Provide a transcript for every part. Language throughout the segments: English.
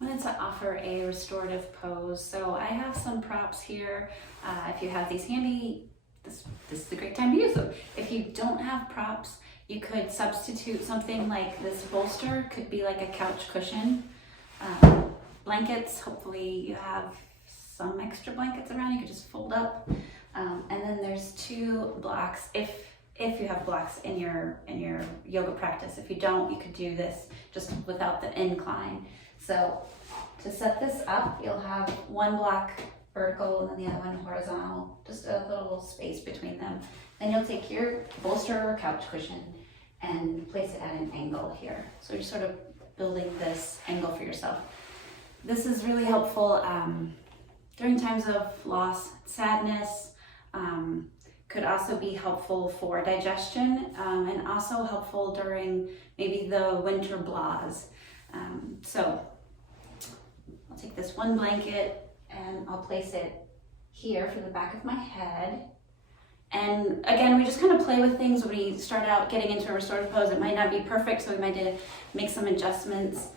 wanted to offer a restorative pose. So I have some props here. If you have these handy, this is a great time to use them. If you don't have props, you could substitute something like this bolster. Could be like a couch cushion. Blankets, hopefully you have some extra blankets around, you could just fold up. And then there's 2 blocks if you have blocks in your yoga practice. If you don't, you could do this just without the incline. So to set this up, you'll have 1 block vertical and then the other one horizontal, just a little space between them. Then you'll take your bolster or couch cushion and place it at an angle here. So you're sort of building this angle for yourself. This is really helpful during times of loss, sadness. Could also be helpful for digestion and also helpful during maybe the winter blahs. So I'll take this 1 blanket and I'll place it here for the back of my head. And again, we just kind of play with things when we start out getting into a restorative pose. It might not be perfect, so we might need to make some adjustments.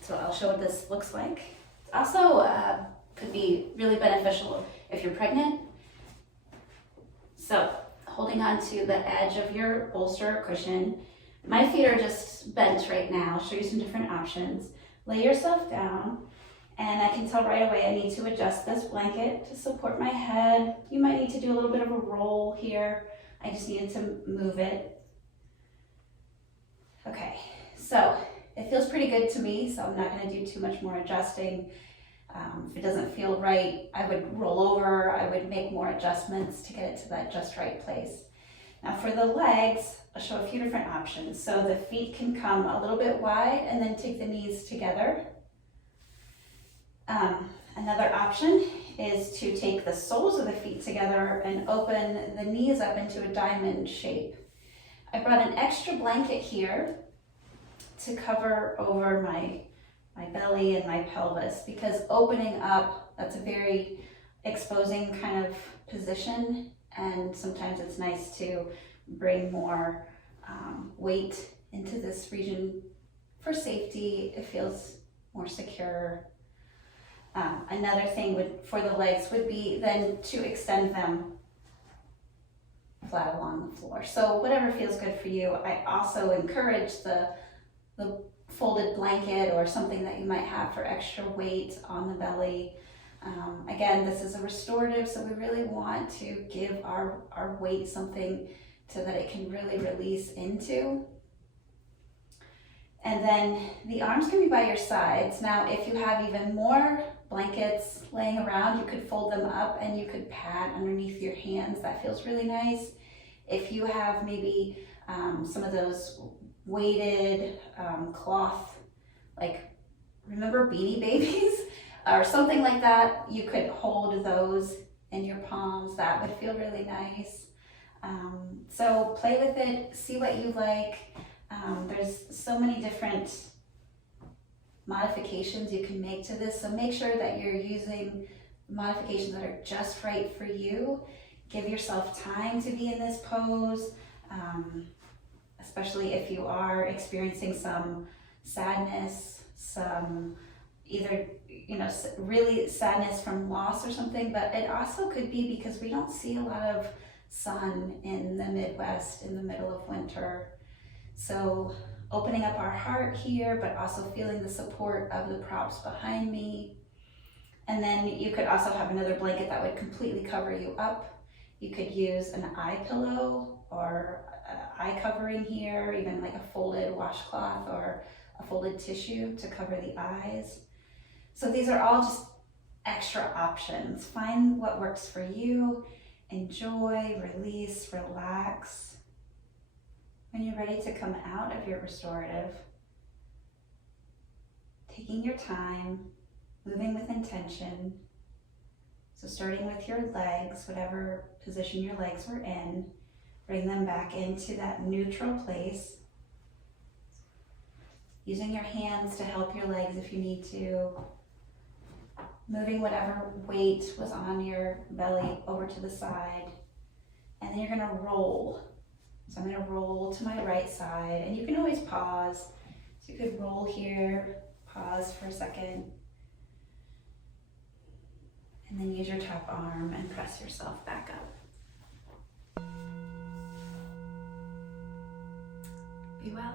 So I'll show what this looks like. It also could be really beneficial if you're pregnant. So holding on to the edge of your bolster or cushion. My feet are just bent right now. I'll show you some different options. Lay yourself down, and I can tell right away I need to adjust this blanket to support my head. You might need to do a little bit of a roll here. I just needed to move it. Okay, so it feels pretty good to me, so I'm not going to do too much more adjusting. If it doesn't feel right, I would roll over, I would make more adjustments to get it to that just right place. Now for the legs, I'll show a few different options. So the feet can come a little bit wide and then take the knees together. Another option is to take the soles of the feet together and open the knees up into a diamond shape. I brought an extra blanket here to cover over my belly and my pelvis, because opening up, that's a very exposing kind of position, and sometimes it's nice to bring more weight into this region for safety. It feels more secure. Another thing for the legs would be then to extend them flat along the floor. So whatever feels good for you. I also encourage the folded blanket or something that you might have for extra weight on the belly. Again, this is a restorative, so we really want to give our weight something so that it can really release into. And then the arms can be by your sides. Now, if you have even more blankets laying around, you could fold them up and you could pat underneath your hands. That feels really nice. If you have maybe some of those weighted cloth, like, remember Beanie Babies or something like that, you could hold those in your palms. That would feel really nice. So play with it, see what you like. There's so many different modifications you can make to this, so make sure that you're using modifications that are just right for you. Give yourself time to be in this pose, especially if you are experiencing some sadness, some either, really sadness from loss or something, but it also could be because we don't see a lot of sun in the Midwest in the middle of winter. So opening up our heart here, but also feeling the support of the props behind me. And then you could also have another blanket that would completely cover you up. You could use an eye pillow or eye covering here, even like a folded washcloth or a folded tissue to cover the eyes. So these are all just extra options. Find what works for you. Enjoy, release, relax. When you're ready to come out of your restorative, taking your time, moving with intention. So starting with your legs, whatever position your legs were in, bring them back into that neutral place. Using your hands to help your legs if you need to. Moving whatever weight was on your belly over to the side. And then you're gonna roll. So I'm gonna roll to my right side, and you can always pause. So you could roll here, Pause for a second. And then use your top arm and press yourself back up. Be well.